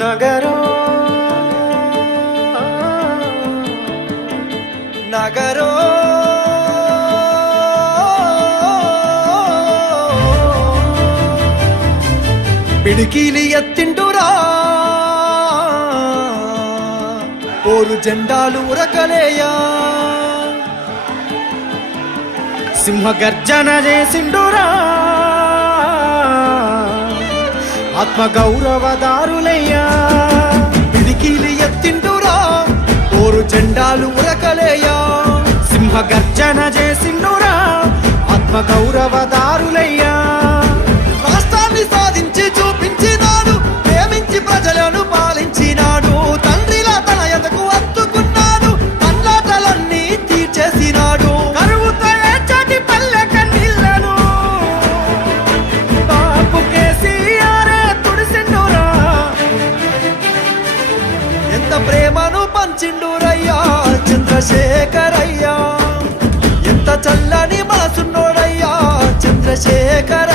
నగరో నగరో పిడికిలి ఎత్తిండురా ఓరు జెండాలు ఉరకలేయా సింహ గర్జన చేసిండురా ఆత్మ గౌరవదారులయ్యా పిడికిలి ఎత్తిండురా ఓరు జెండాలు ఉరకలేయా సింహ గర్జన చేసిండురా ఆత్మ గౌరవదారులయ్యా రాష్ట్రాన్ని సాధించి చూపించినాడు ప్రేమించి ప్రజలను పాలించినాడు తండ్రిలా తన ఎదకు అత్తుకున్నాడు అన్నాటలన్నీ తీర్చేసినాడు కరువుతో ఏచటి పల్లె కన్నీళ్లను బాపు కేసీఆర్ తుడిసిండురా ఎంత ప్రేమను పంచిండురయ్యా చంద్రశేఖరయ్యా ఎంత చల్లని మనసున్నోడయ్యా చంద్రశేఖర